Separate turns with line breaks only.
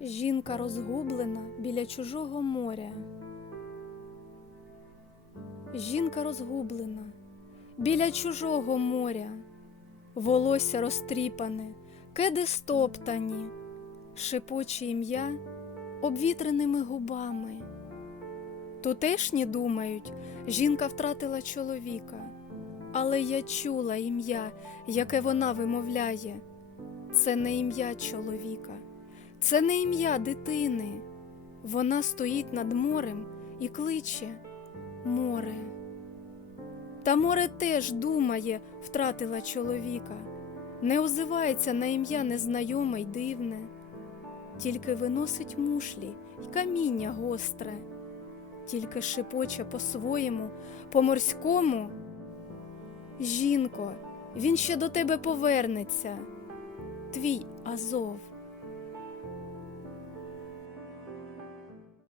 Жінка розгублена біля чужого моря. Жінка розгублена біля чужого моря, волосся розтріпане, кеди стоптані, шепоче ім'я обвітреними губами. Тутешні думають, жінка втратила чоловіка, але я чула ім'я, яке вона вимовляє. Це не ім'я чоловіка, це не ім'я дитини. Вона стоїть над морем і кличе море. Та море теж думає, втратила чоловіка, не озивається на ім'я незнайоме й дивне, тільки виносить мушлі й каміння гостре, тільки шепоче по-своєму, по-морському. Жінко, він ще до тебе повернеться, твій Азов.